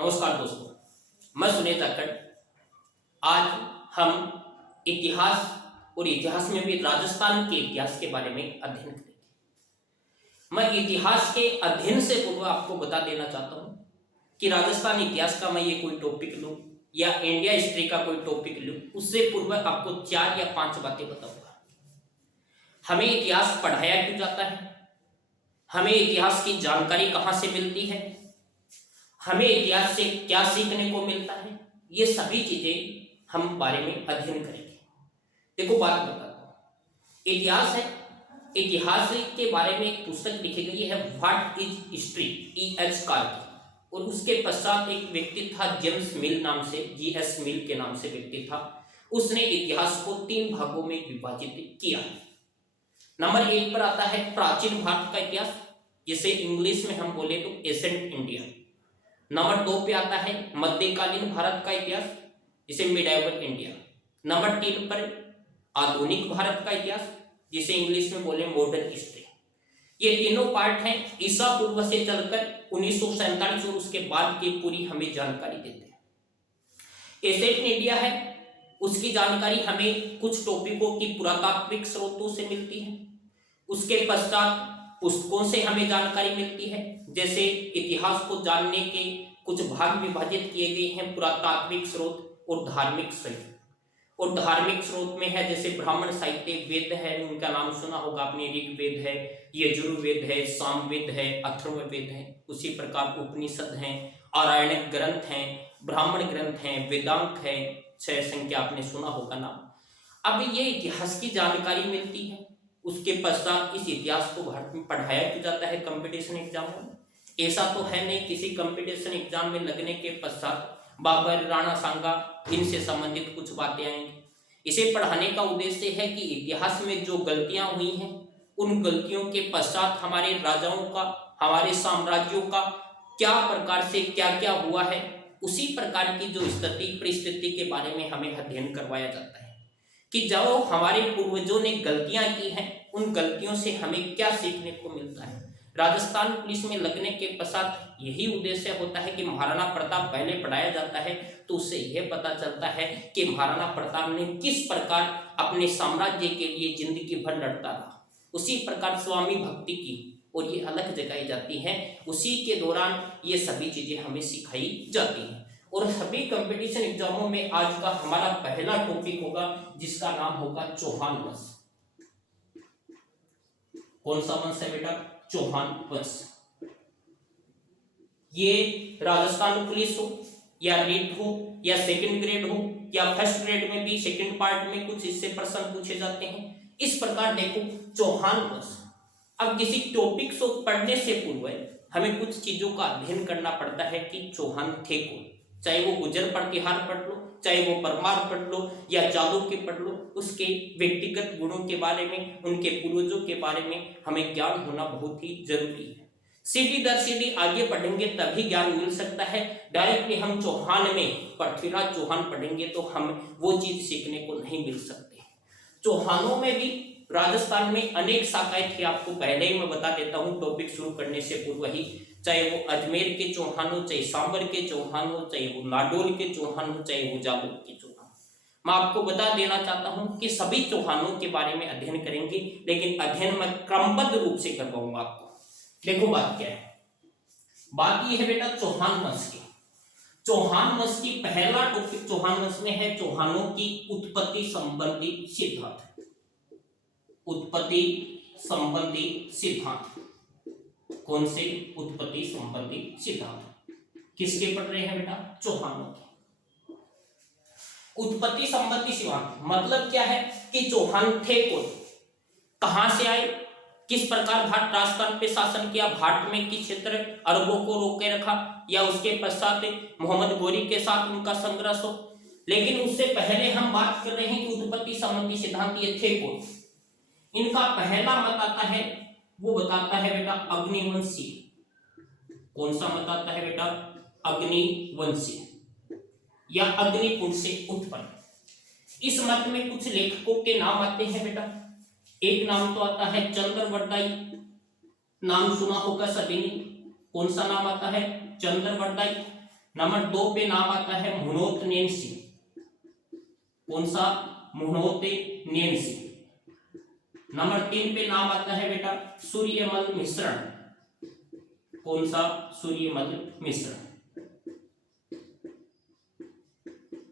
नमस्कार दोस्तों, मैं सुनील जाखड़। आज हम इतिहास और इतिहास में भी राजस्थान के इतिहास के बारे में अध्ययन करेंगे। मैं इतिहास के अध्ययन से पूर्व आपको बता देना चाहता हूँ कि राजस्थान इतिहास का मैं ये कोई टॉपिक लूँ या इंडिया हिस्ट्री का कोई टॉपिक लूँ, उससे पूर्व आपको 4 या 5 बातें बताऊंगा। हमें इतिहास पढ़ाया क्यों जाता है, हमें इतिहास की जानकारी कहाँ से मिलती है, हमें इतिहास से क्या सीखने को मिलता है, ये सभी चीजें हम बारे में अध्ययन करेंगे। देखो बात बताता हूँ, इतिहास है। इतिहास के बारे में एक पुस्तक लिखी गई है, what is history, E.H. Karki, और उसके पश्चात एक व्यक्ति था जेम्स मिल नाम से, G.S. मिल के नाम से व्यक्ति था। उसने इतिहास को 3 भागों में विभाजित किया है। नंबर 1 पर आता है प्राचीन भारत का इतिहास, जिसे इंग्लिश में हम बोले तो एसेंट इंडिया। नंबर 2 पे आता है मध्यकालीन भारत का इतिहास, जिसे मिडाइवल इंडिया। नंबर 3 पर आधुनिक भारत का इतिहास, जिसे इंग्लिश में बोले मॉडर्न हिस्ट्री। ये तीनों पार्ट हैं, ईसा पूर्व से चलकर 1947 और उसके बाद की पूरी हमें जानकारी देते हैं। एसेंट इंडिया है, उसकी जानकारी हमें कुछ टॉपिकों की पुरातात्विक स्रोतों से मिलती है। उसके पश्चात पुस्तकों से हमें जानकारी मिलती है, जैसे इतिहास को जानने के कुछ भाग विभाजित किए गए हैं, पुरातात्विक स्रोत और धार्मिक स्रोत। और धार्मिक स्रोत में है जैसे ब्राह्मण साहित्य, वेद है, उनका नाम सुना होगा आपने, ऋग्वेद है, यजुर्वेद है, सामवेद है, अथर्ववेद है। उसी प्रकार उपनिषद हैं, आरण्यक ग्रंथ हैं, ब्राह्मण ग्रंथ हैं, वेदांत है, 6 संख्या आपने सुना होगा नाम। अब ये इतिहास की जानकारी मिलती है। उसके पश्चात इस इतिहास को भारत में पढ़ाया क्यों जाता है कंपटीशन एग्जामों में? ऐसा तो है नहीं किसी कंपटीशन एग्जाम में लगने के पश्चात बाबर, राणा सांगा, इनसे संबंधित कुछ बातें आएंगी। इसे पढ़ाने का उद्देश्य है कि इतिहास में जो गलतियां हुई हैं, उन गलतियों के पश्चात हमारे राजाओं का, हमारे साम्राज्यों का क्या प्रकार से क्या क्या हुआ है, उसी प्रकार की जो स्थिति परिस्थिति के बारे में हमें अध्ययन करवाया जाता है कि जो हमारे पूर्वजों ने गलतियां की हैं, उन गलतियों से हमें क्या सीखने को मिलता है। राजस्थान पुलिस में लगने के पश्चात यही उद्देश्य होता है कि महाराणा प्रताप पहले पढ़ाया जाता है, तो उससे यह पता चलता है कि महाराणा प्रताप ने किस प्रकार अपने साम्राज्य के लिए जिंदगी भर लड़ता रहा। उसी प्रकार स्वामी भक्ति की और ये अलग जगाई जाती है, उसी के दौरान ये सभी चीजें हमें सिखाई जाती हैं। और सभी कंपटीशन एग्जामों में आज का हमारा पहला टॉपिक होगा, जिसका नाम होगा चौहान वंश। कौन सा वंश है बेटा? चौहान वंश। ये राजस्थान पुलिस हो या रीट हो या सेकंड ग्रेड हो या फर्स्ट ग्रेड में भी सेकंड पार्ट में कुछ इससे प्रश्न पूछे जाते हैं। इस प्रकार देखो चौहान वंश। अब किसी टॉपिक को पढ़ने से पूर्व हमें कुछ चीजों का अध्ययन करना पड़ता है कि चौहान थे कौन। चाहे वो गुजर प्रतिहार पढ़ लो, चाहे वो परमार पढ़ लो या चालुक्य पढ़ लो, उसके व्यक्तिगत गुणों के बारे में, उनके पूर्वजों के बारे में हमें ज्ञान होना बहुत ही जरूरी है। सीढ़ी दर सीढ़ी आगे पढ़ेंगे तभी ज्ञान मिल सकता है। डायरेक्टली हम चौहान में पृथ्वीराज चौहान पढ़ेंगे तो हम वो चीज सीखने को नहीं मिल सकते। चौहानों में भी राजस्थान में अनेक शाखाएं थी, आपको पहले ही मैं बता देता हूँ टॉपिक शुरू करने से पूर्व ही। चाहे वो अजमेर के चौहान हो, चाहे सांबर के चौहान हो, चाहे वो नाडोल के चौहान हो, चाहे वो जालोर के चौहान। मैं आपको बता देना चाहता हूँ कि सभी चौहानों के बारे में अध्ययन करेंगे, लेकिन अध्ययन मैं क्रमबद्ध रूप से करवाऊंगा आपको। देखो बात क्या है, बात यह है बेटा चौहान वंश की। चौहान वंश की पहला टॉपिक चौहान वंश में है चौहानों की उत्पत्ति संबंधी सिद्धांत। उत्पत्ति संबंधी सिद्धांत। कौन से? उत्पत्ति संबंधी सिद्धांत। किसके पढ़ रहे हैं बेटा? चौहानों के। उत्पत्ति संबंधी सिद्धांत मतलब क्या है कि चौहान थे कौन, कहां से आए, किस प्रकार भारत राजस्थान पे शासन किया, भारत में किस क्षेत्र अरबों को रोके रखा, या उसके पश्चात मोहम्मद गोरी के साथ उनका संघर्ष हो। लेकिन उससे पहले हम बात कर रहे हैं कि उत्पत्ति संबंधी सिद्धांत ये थे कौन। इनका पहला मत आता है, वो बताता है बेटा अग्निवंशीय। कौन सा मत आता है बेटा? अग्निवंशीय या अग्निकुंड से उत्पन्न। इस मत में कुछ लेखकों के नाम आते हैं बेटा। एक नाम तो आता है चंद्रवरदाई, नाम सुना होगा सभी ने। कौन सा नाम आता है? चंद्रवरदाई। नंबर 2 पे नाम आता है मुहूर्त नेन्सी। कौन सा? मुहूर्त नेन्सी। नंबर 3 पे नाम आता है बेटा सूर्यमल मिश्रण। कौन सा? सूर्यमल मिश्रण।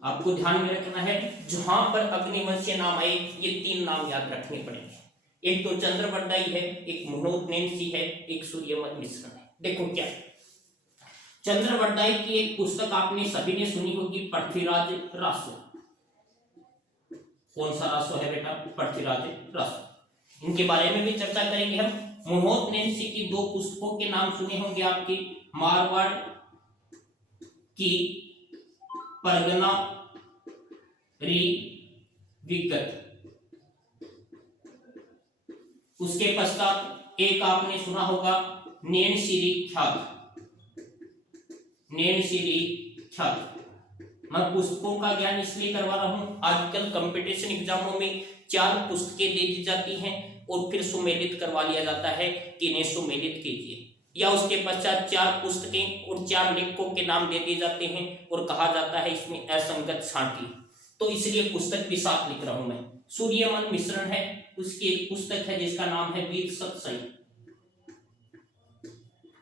आपको ध्यान में रखना है, जहां पर अग्निवंशीय नाम आए ये 3 नाम याद रखने पड़ेंगे। एक तो चंद्रवरदाई है, एक मुहूर्त नेन्सी है, एक सूर्यमल मिश्रण है। देखो क्या, चंद्रवरदाई की एक पुस्तक आपने सभी ने सुनी होगी, पृथ्वीराज रासो। कौन सा रासो है बेटा? पृथ्वीराज रासो। इनके बारे में भी चर्चा करेंगे हम। मुहूर्त नेन्सी की 2 पुस्तकों के नाम सुने होंगे आपके, मारवाड़ की परगना री विगत। उसके पश्चात एक आपने सुना होगा नैनशिरी ख्यात। नैनशिरी ख्यात। मैं पुस्तकों का ज्ञान इसलिए करवा रहा हूं, आजकल कंपटीशन एग्जामों में 4 पुस्तकें दे दी जाती हैं और फिर सुमेलित करवा लिया जाता है कि इन्हें सुमेलित कीजिए, या उसके पश्चात 4 पुस्तकें और 4 लेखकों के नाम दे दिए जाते हैं और कहा जाता है इसमें असंगत छांटी। तो इसलिए पुस्तक भी साथ लिख रहा हूं मैं। सूर्यमल मिश्रण है, उसकी एक पुस्तक है जिसका नाम है वीर सत्सई,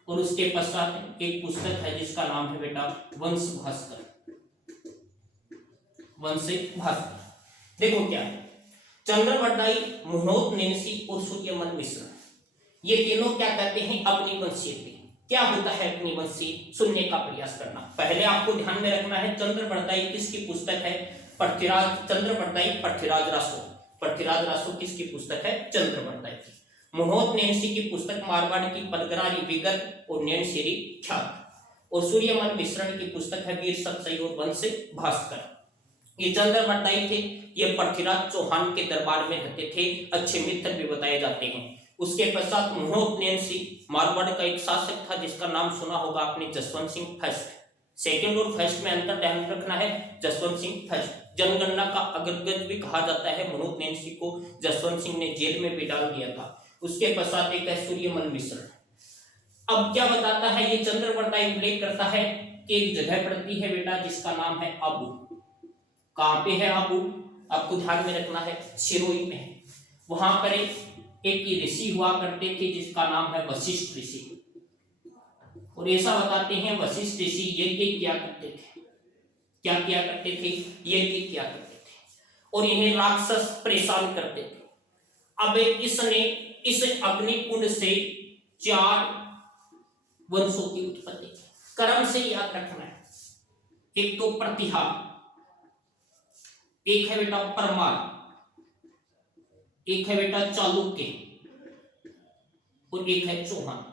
और उसके पश्चात एक पुस्तक है जिसका नाम है बेटा वंश भास्कर। वंश भास्कर। देखो क्या है, चंद्रवरदाई, मुहूर्त नेन्सी और सूर्यमल मिश्रण, ये तीनों क्या कहते हैं? अग्निवंशीय थे। क्या होता है अग्निवंशीय? सुनने का प्रयास करना। पहले आपको ध्यान में रखना है, चंद्रवरदाई किसकी पुस्तक है? पृथ्वीराज। चंद्रवरदाई पृथ्वीराज रासो। पृथ्वीराज रासो किसकी पुस्तक है? चंद्रवरदाई की। मुहूर्त नेन्सी की पुस्तक मारवाड़ की परगना री विगत और नैनशिरी ख्यात, और सूर्यमल मिश्रण की पुस्तक है वीर सत्सई और वंश भास्कर। ये चंद्रवरदाई थे, ये पृथ्वीराज चौहान के दरबार में रहते थे, अच्छे मित्र भी बताए जाते हैं। उसके पश्चात मुहूर्त नेन्सी मारवाड़ का एक शासक था जिसका नाम सुना होगा आपने, जसवंत सिंह फर्स्ट। सेकंड और फर्स्ट में अंतर ध्यान रखना है, जसवंत सिंह फर्स्ट। जनगणना का अग्रगण्य भी कहा जाता है। मुहूर्त नेन्सी को जसवंत सिंह ने जेल में भी डाल दिया था। उसके पश्चात एक है सूर्यमल मिश्रण। अब क्या बताता है ये चंद्रवरदाई, उल्लेख करता है कि एक जगह पड़ती है बेटा जिसका नाम है आबू। कहां पे है आबू? आपको ध्यान में रखना है, सिरोही में है। वहां पर एक ऋषि हुआ करते थे जिसका नाम है वशिष्ठ ऋषि, और ऐसा बताते हैं वशिष्ठ ऋषि यज्ञ किया करते थे। क्या किया करते थे? यज्ञ किया करते थे, और इन्हें राक्षस परेशान करते थे। अब इसने इस अग्निकुंड से 4 वंशों की उत्पत्ति की। क्रम से याद रखना है, एक तो प्रतिहार, एक है बेटा परमार, एक है बेटा चालुक्य, और एक है चौहान।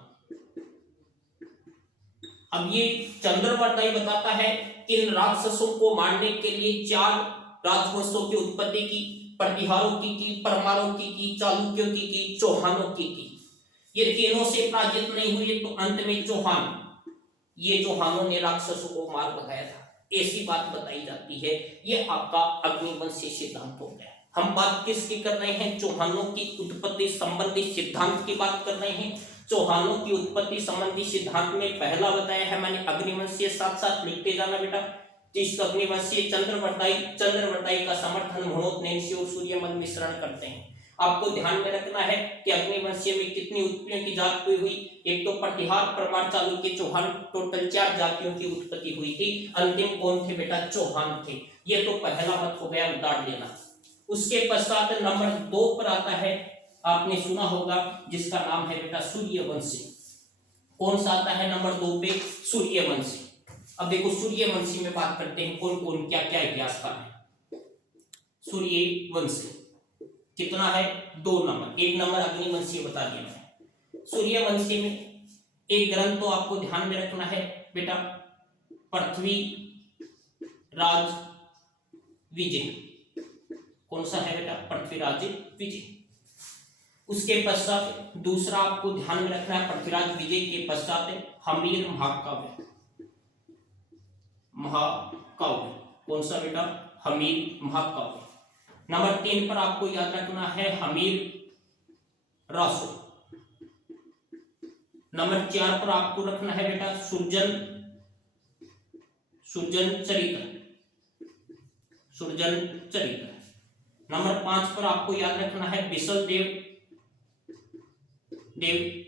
अब ये चंद्रवरदाई बताता है कि इन राक्षसों को मारने के लिए 4 राजवंशों की उत्पत्ति की, प्रतिहारों की, परमारों की, चालुक्यों की, चौहानों की। ये तीनों से पराजित नहीं हुए तो अंत में चौहान, ये चौहानों ने राक्षसों को मार भगाया था, ऐसी बात बताई जाती है। ये आपका अग्निवंशीय सिद्धांत हो गया। हम बात किसकी कर रहे हैं? चौहानों की उत्पत्ति संबंधी सिद्धांत की बात कर रहे हैं। चौहानों की उत्पत्ति संबंधी सिद्धांत में पहला बताया है मैंने अग्निवंशीय, साथ साथ लिखते जाना बेटा। इस अग्निवंशीय चंद्रवरदाई का समर्थन मुहूर्त नेन्सी और सूर्यमल मिश्रण करते हैं। आपको ध्यान में रखना है कि अग्निवंशीय में कितनी उत्पत्तियों की जाति हुई? एक तो प्रतिहार, परमार, चालुक्य, चौहान, टोटल 4 जातियों की उत्पत्ति हुई थी। अंतिम कौन थे बेटा? चौहान थे। ये तो पहला मत हो गया, उतार लेना। उसके पश्चात नंबर 2 पर आता है, आपने सुना होगा, जिसका नाम है बेटा सूर्यवंशी। कौन सा आता है नंबर 2 पे? सूर्यवंशी। अब देखो सूर्यवंशी में बात करते हैं कौन कौन क्या क्या इतिहासकार है। सूर्यवंशी कितना है? 2 नंबर। 1 नंबर अग्निवंशी बता दिया मैं। सूर्यवंशी में एक ग्रंथ तो आपको ध्यान में रखना है बेटा, पृथ्वी राज विजय। कौन सा है बेटा? पृथ्वीराज विजय। उसके पश्चात दूसरा आपको ध्यान में रखना है, पृथ्वीराज विजय के पश्चात हमीर महाकाव्य। महाकाव्य कौन सा बेटा? हमीर महाकाव्य। नंबर 3 पर आपको याद रखना है हमीर रासो। नंबर 4 पर आपको रखना है बेटा सुरजन सृजन चरित्र, सृजन चरित्र। नंबर 5 पर आपको याद रखना है बिसल देव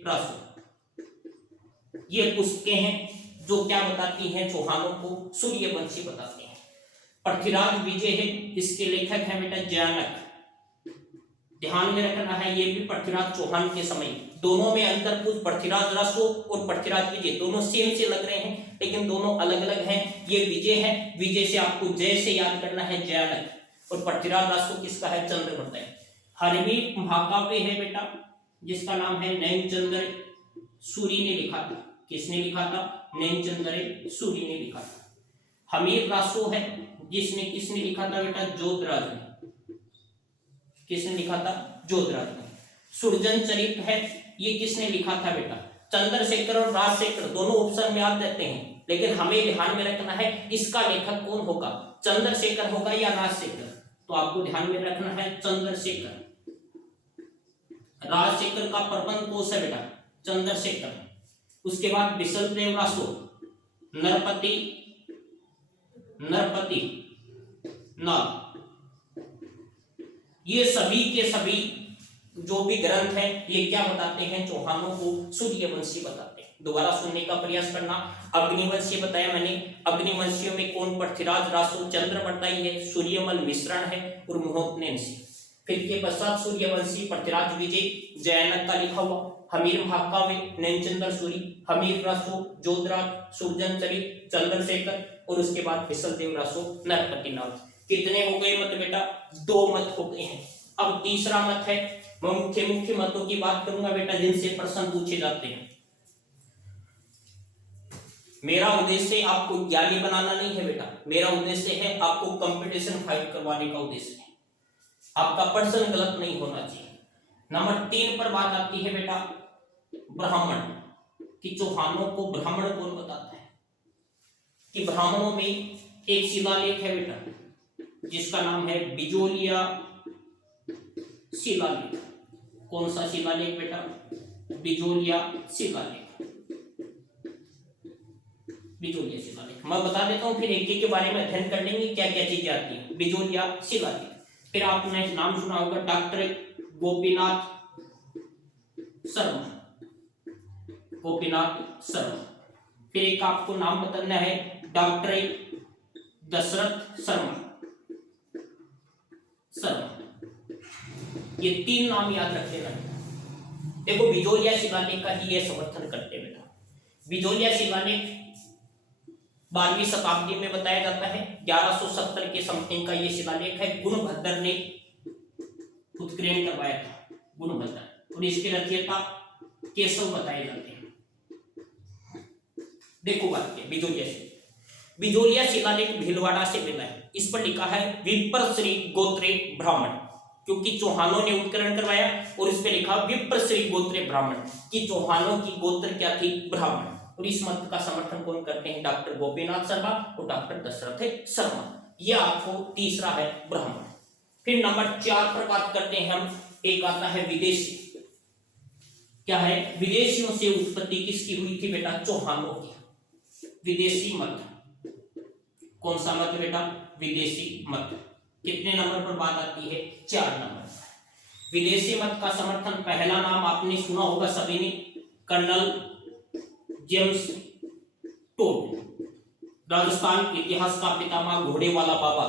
रासो। ये पुस्तकें हैं जो क्या बताती हैं, चौहानों को सूर्यवंशी बताते हैं। पृथ्वीराज विजय है, इसके लेखक हैं बेटा जयानक। ध्यान में रखना है ये भी पृथ्वीराज चौहान के समय, दोनों में अंतर कुछ, पृथ्वीराज रासो और पृथ्वीराज विजय दोनों सेम से लग रहे हैं लेकिन दोनों अलग अलग हैं। ये विजय है, विजय से आपको जय से याद करना है जयानक, और पृथ्वीराज रासो किसका है, चंद्रवर्त है। हरवीर महाकाव्य है बेटा जिसका नाम है नैनचंद्र सूरी ने लिखा था। किसने लिखा था, नैनचंद्र सूरी ने लिखा था। हमीर रासो है जिसने किसने लिखा था बेटा, जोधराज ने। किसने लिखा था, जोधराज ने। सृजन चरित्र है, ये किसने लिखा था बेटा, चंद्रशेखर और राजशेखर दोनों ऑप्शन में आप देते हैं, लेकिन हमें ध्यान में रखना है इसका लेखक कौन होगा, चंद्रशेखर होगा या राजशेखर। तो आपको ध्यान में रखना है चंद्रशेखर। राजशेखर का प्रबंध कोश है बेटा चंद्रशेखर। उसके बाद बिसल देव रासो, नरपति नाग। ये सभी के सभी जो भी ग्रंथ हैं ये क्या बताते हैं, चौहानों को सूर्यवंशी बताते हैं। दोबारा सुनने का प्रयास करना। अग्निवंशी बताया मैंने, अग्निवंशियों में कौन, पृथ्वीराज रासो, चंद्रवर्ताई है, सूर्यमल मिश्रण है और मोहननेंसी। फिर के पश्चात सूर्यवंशी पृथ्वीराज विजय जयानक का लिखा हुआ, हमीर महाकाव्य नैनचंद्र सूरी, हमीर रासो, जोधराज, सृजन चरित्र, चंद्रशेखर और उसके बाद बिसल देव रासो, नरपति नाग। कितने हो गए मत बेटा, 2 मत हो गए हैं। अब तीसरा मत है, मैं मुख्य मतों की बात करूंगा बेटा जिनसे प्रश्न पूछे जाते हैं। मेरा उद्देश्य आपको ज्ञानी बनाना नहीं है बेटा, मेरा उद्देश्य है आपको कंपटीशन फाइट करवाने का उद्देश्य है। आपका प्रश्न गलत नहीं होना चाहिए। नंबर 3 पर बात आती है बेटा ब्राह्मण कि चौहानों को ब्राह्मण कौन बताता है, कि ब्राह्मणों में एक शिलालेख है बेटा जिसका नाम है बिजोलिया शिलालेख। कौन सा शिलालेख बेटा, बिजोलिया शिलालेख। बिजोलिया शिलालेख मैं बता देता हूं, फिर एक के बारे में अध्ययन कर लेंगे क्या क्या चीजें आती हैं। बिजोलिया शिलालेख। फिर आपने नाम सुना होगा डॉक्टर गोपीनाथ शर्मा, गोपीनाथ शर्मा। फिर एक आपको नाम बताना है डॉक्टर दशरथ शर्मा। ये 3 नाम याद रख लेना। देखो बिजोलिया शिलालेख का ही ये समर्थन करते बेटा। बिजोलिया शिलालेख 12वीं शताब्दी में बताया जाता है, 1170 के समथिंग का ये शिलालेख है। गुणभद्र ने उत्कीर्ण करवाया था, गुणभद्र, और इसके रचयिता केशव बताए जाते हैं। देखो बात क्या, बिजोलिया शिलालेख भीलवाड़ा से मिला है। इस पर लिखा है विप्र श्री गोत्रे ब्राह्मण, क्योंकि चौहानों ने उत्कीर्ण करवाया, और इस पे लिखा विप्र श्री गोत्रे ब्राह्मण कि चौहानों की गोत्र क्या थी, ब्राह्मण। और इस मत का समर्थन कौन करते हैं, डॉक्टर गोपीनाथ शर्मा और डॉक्टर दशरथ शर्मा। यह आपको तीसरा है ब्राह्मण। फिर नंबर 4 पर बात करते हैं हम, एक आता है विदेशी। क्या है, विदेशियों से उत्पत्ति किसकी हुई थी बेटा, चौहानों की। विदेशी मत, कौन सा मत बेटा, विदेशी मत। कितने नंबर पर बात आती है, 4 नंबर। विदेशी मत का समर्थन, पहला नाम आपने सुना होगा सभी ने, कर्नल जेम्स टोड, राजस्थान इतिहास का पितामह, घोड़े वाला बाबा,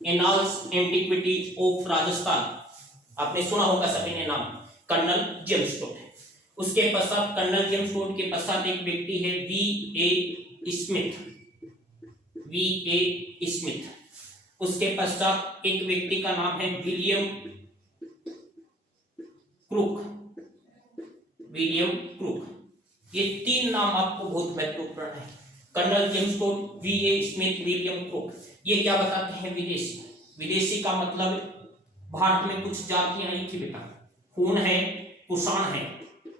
एनाल्स एंटिक्विटी ऑफ राजस्थान, आपने सुना होगा सभी ने नाम, कर्नल जेम्स टोड। उसके पश्चात कर्नल जेम्स टोड के पश्चात एक व्यक्ति है V.A. Smith, V.A. स्मिथ। उसके पश्चात एक व्यक्ति का नाम है विलियम क्रूक, विलियम क्रूक। ये 3 नाम आपको बहुत महत्वपूर्ण है, colonel James Tod, V.A. Smith, William Crooke. ये क्या बताते हैं, विदेशी। विदेशी का मतलब भारत में कुछ जातियां आई थी बेटा, खून है, कुषाण है,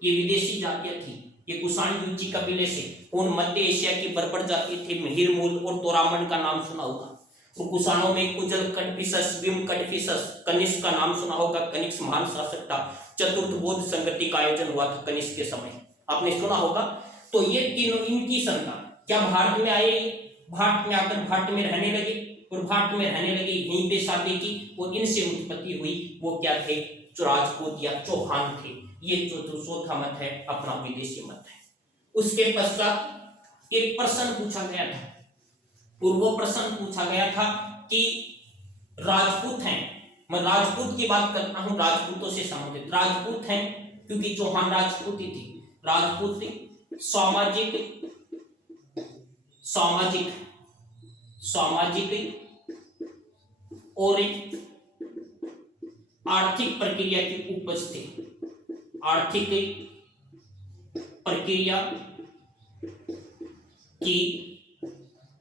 ये विदेशी जातियां थी। ये कुषाण युची कबीले से, उन मध्य एशिया की बर्बर जाति थी, मिहिर मूल और तोरामन का नाम सुना होगा। और कुषाणों में कुजल, कडफिसस, विम कडफिसस, कनिष्क का नाम सुना होगा, कनिष्क महान शासक था। चतुर्थ बौद्ध संगति का आयोजन हुआ था कनिष्क के समय, आपने सुना होगा। तो ये तीनों, इनकी संतान क्या भारत में आए, भाट में आकर भाट में रहने लगे और भाट में रहने लगे, यहीं पे शादी की और इनसे उत्पत्ति हुई। वो क्या थे? राजपूत या चौहान थे। ये जो चौथा मत है अपना विदेशी मत है। उसके पश्चात एक प्रश्न पूछा गया था और वो प्रश्न पूछा गया था कि राजपूत हैं, मैं राजपूत की बात करता हूं, राजपूतों से संबंधित राजपूत हैं क्योंकि चौहान राजपूत ही थी। राजपूत सामाजिक सामाजिक सामाजिक और आर्थिक प्रक्रिया की उपज थे। आर्थिक प्रक्रिया की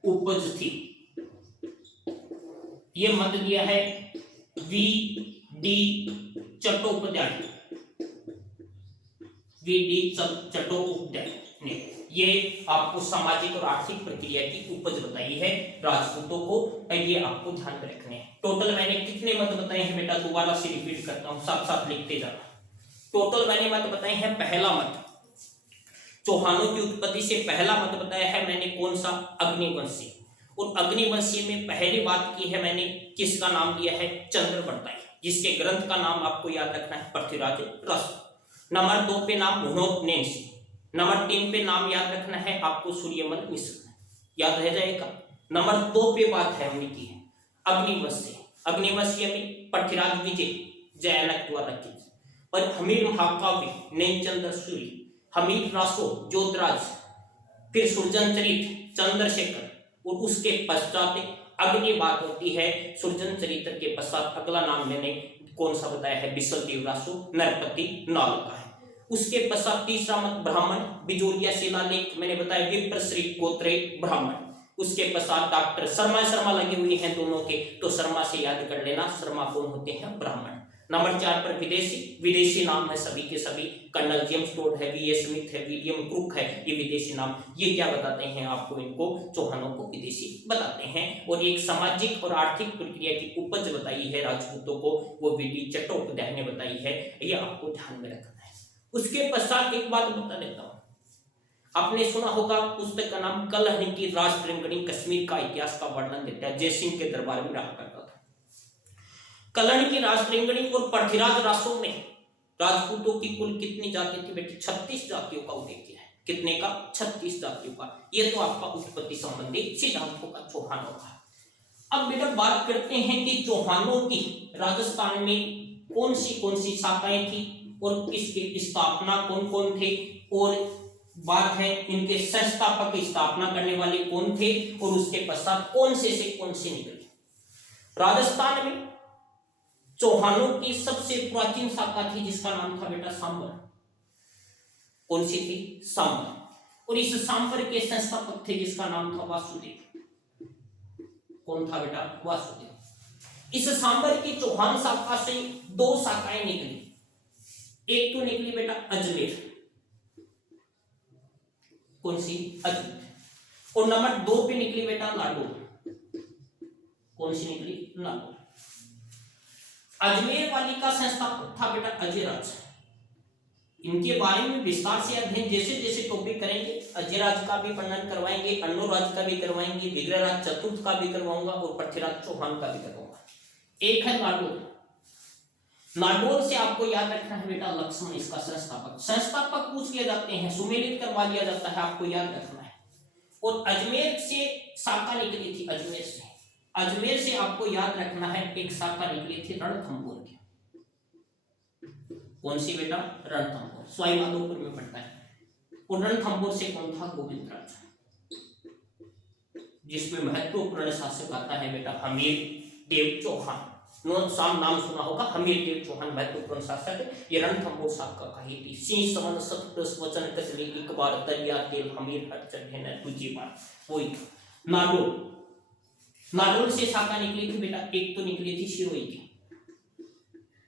उपज थी। ये मत दिया है V D Chattopadhyay, V D Chattopadhyay ने ये आपको सामाजिक और आर्थिक प्रक्रिया की उपज बताई है राजपूतों को। ये आपको ध्यान में रखने हैं। टोटल मैंने कितने मत बताए हैं बेटा? दोबारा से रिपीट करता हूं, साथ साथ लिखते जाना। टोटल मैंने मत बताए हैं, पहला मत चौहानों की उत्पत्ति से पहला मत बताया है मैंने, कौन सा? अग्निवंशी। और अग्निवंशी में पहली बात की है मैंने, किसका नाम लिया है? चंद्रवर्ती, जिसके ग्रंथ का नाम आपको याद रखना है पृथ्वीराज रस। नंबर 2 पे नाम हुनोतनेंसी। नंबर 3 पे नाम याद रखना है आपको सूर्यमल मिश्र, याद रह जाएगा। नंबर 2 पे बात है उनकी है अग्निवंशी। अग्निवंशी में पृथ्वीराज विजय जयानक द्वारा रचित, पर हमीर महाकाव्य नैनचंद्र सूर्य, हमीर रासो जोधराज, फिर सुरजन चरित चंद्रशेखर, और उसके पश्चात अगली बात होती है सुरजन चरित्र के पश्चात अगला नाम मैंने कौन सा बताया है? बिसल देवरासु नरपति नाल का है। उसके पश्चात तीसरा मत ब्राह्मण, बिजोरिया शिलालेख मैंने बताया विप्र श्री गोत्रे ब्राह्मण। उसके पश्चात डॉक्टर शर्मा लगे हुए हैं दोनों के, तो शर्मा से याद कर लेना, शर्मा कौन होते हैं? ब्राह्मण। नंबर 4 पर विदेशी नाम है सभी के सभी, कर्नल जेम्स टोड है, वी ए स्मिथ है, विलियम क्रुक है, ये विदेशी नाम। ये क्या बताते हैं आपको? इनको चौहानों को विदेशी बताते हैं। और एक सामाजिक और आर्थिक प्रक्रिया की उपज बताई है राजपूतों को, वो वी.डी. चट्टोपाध्याय ने बताई है, ये आपको ध्यान में रखना है। उसके पश्चात एक बात बता देता हूं, आपने सुना होगा पुस्तक का नाम कलहनी की राजतरंगिणी कश्मीर का इतिहास का वर्णन देता है, जयसिंह के दरबार में रहा करता था। कलहनी की राजतरंगिणी और पृथ्वीराज रासो में राजपूतों की कुल कितनी जाति थी बेटे? 36 जातियों का उल्लेख किया है। कितने का? 36 जातियों का। ये तो आपका उत्पत्ति संबंधी सिद्धांतों का चौहानों का। अब बेटा बात करते हैं कि चौहानों की राजस्थान में कौन सी शाखाएं थी और इसकी स्थापना कौन कौन थे, और बात है इनके संस्थापक स्थापना करने वाले कौन थे, और उसके पश्चात कौन से निकले। राजस्थान में चौहानों की सबसे प्राचीन शाखा थी जिसका नाम था बेटा सांबर। कौन सी थी? सांबर। और इस सांबर के संस्थापक थे जिसका नाम था वासुदेव। कौन था बेटा? वासुदेव। इस सांबर की चौहान शाखा से 2 शाखाएं निकली। एक तो निकली बेटा अजमेर, कौन सी? अजमेर। और नंबर 2 पे निकली बेटा नागौर। कौन सी निकली? नागौर। अजमेर वाली का संस्थापक था बेटा अजयराज। इनके बारे में विस्तार से अध्ययन जैसे जैसे टॉपिक करेंगे, अजयराज का भी वर्णन करवाएंगे, अन्नूराज का भी करवाएंगे, विग्रहराज चतुर्थ का भी करवाऊंगा और पृथ्वीराज चौहान का भी करवाऊंगा। एक है नागौर। नागौर से आपको याद रखना है बेटा लक्ष्मण इसका संस्थापक पूछ लिए जाते हैं, सुमेलित करवा लिया जाता है, आपको याद रखना है। और अजमेर से शाखा निकली थी, अजमेर से आपको याद रखना है एक शाखा निकली थी रणथंभौर की। कौन सी बेटा? रणथंभौर, सवाई माधोपुर में पड़ता है। और रणथंभौर से कौन था? गोविंदराज, जिसमें महत्वपूर्ण शासक आता है बेटा हमीर देव चौहान। नाम सुना होगा, हमीर देव चौहान महत्वपूर्ण शासक। ये रणथंभौर शाखा का ही थी। सिंह समन सतप्रस वचन कसली एक बार दरिया तेल हमीर हर चढ़े न दूजी बार, वही था। नागौर से शाखा निकली थी बेटा, एक तो निकली थी सिरोही की।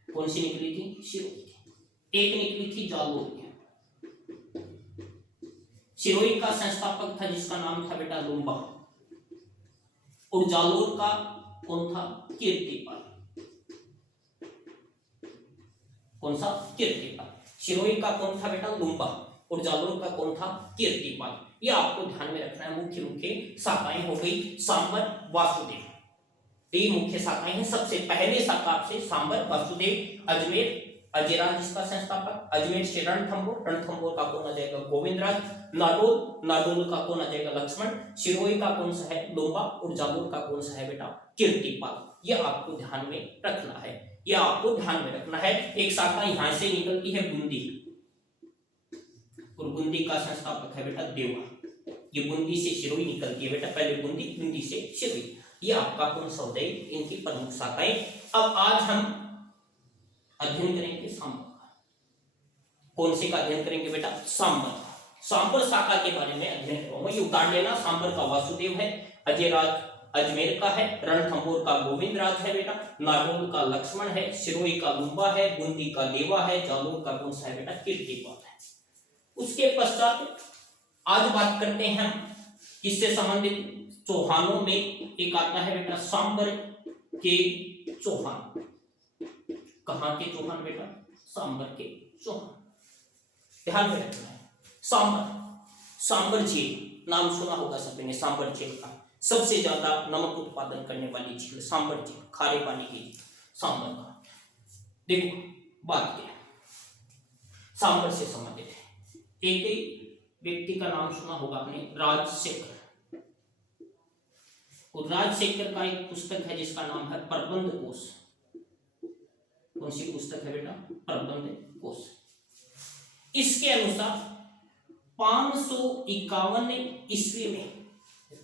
कौन सी निकली थी? सिरोही की। एक निकली थी जालोर की। सिरोही का संस्थापक था जिसका नाम था बेटा लुम्बा, और जालोर का कौन था? कीर्तिपाल। कौन सा? कीर्तिपाल। सिरोही का कौन था बेटा? लुम्बा, और जालोर का कौन था? कीर्तिपाल। ये आपको ध्यान में रखना है। मुख्य मुख्य शाखाएं हो गई सांबर वासुदेव, तीन मुख्य शाखाएं हैं। सबसे पहले शाखा आपसे सांबर वासुदेव, अजमेर अजयराज इसका संस्थापक, अजमेर से रणथंभौर, रणथंभौर का कौन आ जाएगा गोविंदराज, नाडोल, नाडोल का कौन आ जाएगा लक्ष्मण, सिरोही का कौन सा है लोम्बा, और जालोर का कौन सा है बेटा कीर्तिपाल। यह आपको ध्यान में रखना है, यह आपको ध्यान में रखना है। एक शाखा यहां से निकलती है बूंदी, और बूंदी का संस्थापक है बेटा देवा। ये बूंदी से सिरोही निकलती है बेटा, पहले बूंदी, बूंदी से सिरोही। ये आपका कौन सा हो जाएगी, इनकी प्रमुख शाखाएं। अब आज हम अध्ययन करेंगे सांबर का। कौन से का अध्ययन करेंगे बेटा, सांबर। सांबर शाखा के बारे में अध्ययन करूंगा। ये उतार लेना, सांबर का वासुदेव है, अजयराज अजमेर का है, रणथंभौर का गोविंदराज है बेटा, नाडोल का लक्ष्मण है, सिरोही का लुम्बा है, बूंदी का देवा है, जालोर का कौन सा है बेटा कीर्तिपाल है। उसके पश्चात आज बात करते हैं हम किससे संबंधित, चौहानों में एक आता है बेटा सांबर के चौहान। कहां के चौहान बेटा, सांबर के चौहान, ध्यान में रखना है। सांबर, सांबर झील नाम सुना होगा सबने, सांबर झील का सबसे ज्यादा नमक उत्पादन करने वाली झील सांबर झील, खारे पानी की झील सांबर का। देखो बात क्या सांबर से संबंधित है। एक व्यक्ति का नाम सुना होगा आपने, राजशेखर, और राजशेखर का एक पुस्तक है जिसका नाम है प्रबंध कोश। कौन सी पुस्तक है बेटा, प्रबंध कोश। इसके अनुसार 551 ईस्वी में,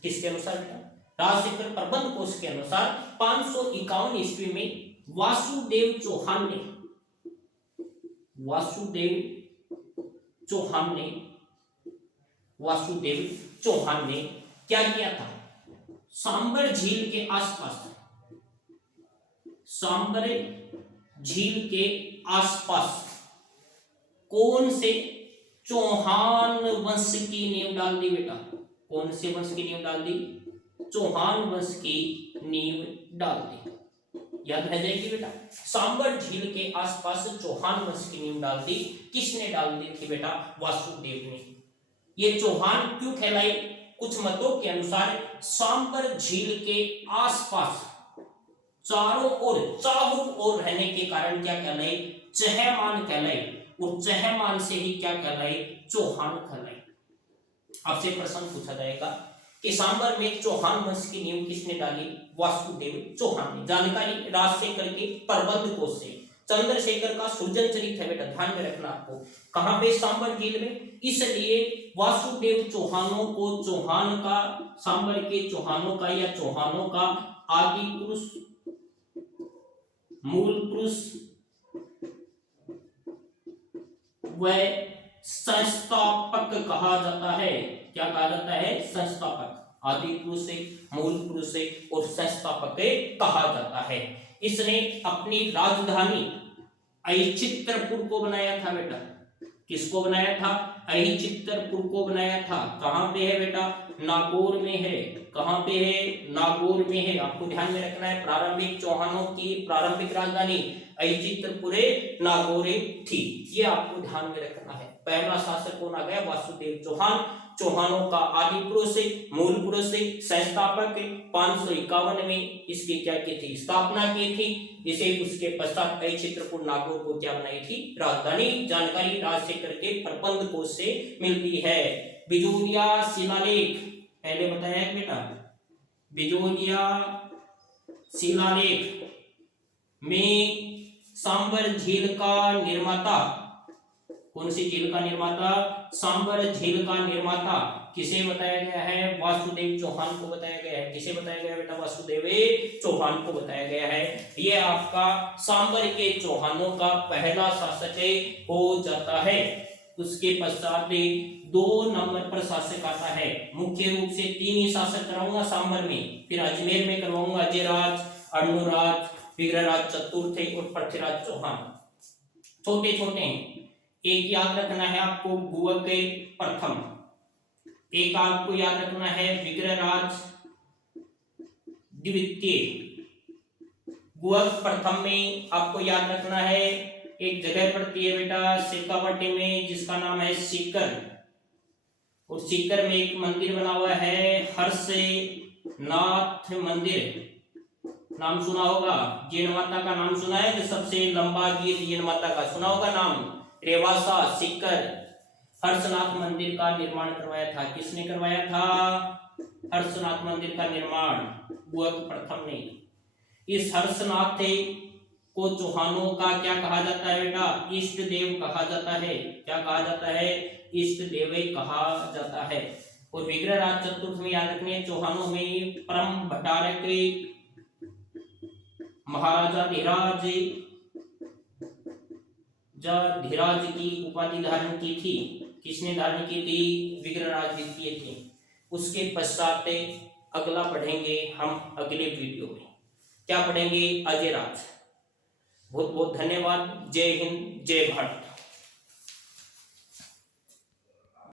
किसके अनुसार बेटा, राजशेखर प्रबंध कोश के अनुसार 551 ईस्वी में वासुदेव चौहान ने, वासुदेव चौहान ने क्या किया था, सांबर झील के आसपास, सांबर झील के आसपास कौन से चौहान वंश की नींव डाल दी बेटा, कौन से वंश की नींव डाल दी, चौहान वंश की नींव डाल दी। याद रह जाएगी बेटा, सांबर झील के आसपास चौहान वंश की नींव डाल दी। किसने डाल दी थी बेटा, वासुदेव ने। ये चौहान क्यों कहलाई, कुछ मतों के अनुसार सांबर झील के आसपास चारों ओर रहने के कारण क्या कहलाई, चहमान कहलाई, और चहमान से ही क्या कहलाई, चौहान कहलाई। आपसे प्रश्न पूछा जाएगा कि सांबर में चौहान वंश की नींव किसने डाली, वासुदेव चौहान ने। जानकारी राजशेखर के प्रबंध कोश से, चंद्रशेखर का सृजन चरित है बेटा, ध्यान में रखना आपको। कहां पे, सांबर झील में। इसलिए वासुदेव चौहानों को चौहान का, सांबर के चौहानों का या चौहानों का आदि पुरुष, मूल पुरुष व संस्थापक कहा जाता है। क्या कहा जाता है, संस्थापक। आदि पुरुष से, मूल पुरुष से और संस्थापक कहा जाता है। इसने अपनी राजधानी अहिचित्रपुर को बनाया था बेटा। किसको बनाया था, अहिचित्रपुर को बनाया था। कहां पे है बेटा, नागौर में है। कहां पे है, नागौर में है। आपको ध्यान में रखना है, प्रारंभिक चौहानों की प्रारंभिक राजधानी अहिचित्रपुर नागौर थी। ये आपको ध्यान में रखना है। पहला शासक कौन आ गया, वासुदेव चौहान। चौहानों का आदि पुरुष, मूल पुरुष, संस्थापक। 551 में इसकी क्या की थी, स्थापना की थी। इसे उसके पश्चात अहिचित्रपुर नागौर को क्या बनाई थी, राजधानी। जानकारी राजशेखर के प्रबंध कोश से मिलती है। बिजोलिया शिलालेख, पहले बताया है बेटा, बिजोलिया शिलालेख में सांबर झील का निर्माता, कौन सी झील का निर्माता, सांबर झील का निर्माता किसे बताया गया है, वासुदेव चौहान को बताया गया है। किसे बताया गया बेटा, वासुदेव चौहान को बताया गया है। यह आपका सांबर के चौहानों का पहला शासक हो जाता है। उसके पश्चात 2 नंबर पर शासक आता है। मुख्य रूप से 3 ही शासक कराऊंगा सांबर में, फिर अजमेर में करवाऊंगा अजयराज, अर्णोराज, विग्रहराज चतुर्थ और पृथ्वीराज चौहान। छोटे छोटे हैं। एक याद रखना है आपको, गुवक प्रथम। एक आपको याद रखना है, विग्रहराज द्वितीय। गुवक प्रथम में आपको याद रखना है, एक जगह पड़ती है बेटा शेखावटी में जिसका नाम है सीकर, और सीकर में एक मंदिर बना हुआ है हर्षनाथ मंदिर, नाम सुना होगा। जीण माता का नाम सुना है, जो सबसे लंबा गीत जीण माता का सुना होगा नाम। रेवासा सीकर हर्षनाथ मंदिर का निर्माण करवाया था। किसने करवाया था? हर्षनाथ मंदिर का निर्माण बुअक प्रथम ने। इस हर्षनाथ को चौहानों का क्या कहा जाता है बेटा? इष्ट देव कहा जाता है। क्या कहा जाता है? इष्ट देव कहा जाता है। और विग्रहराज चतुर्थ में याद रखने, चौहानों में परम भट्टारक महाराजा धीराज की उपाधि धारण की थी। किसने धारण की थी? विग्रहराज द्वितीय थे। उसके पश्चात अगला पढ़ेंगे हम अगले वीडियो में। क्या पढ़ेंगे? अजय राज। बहुत बहुत धन्यवाद। जय हिंद, जय भारत।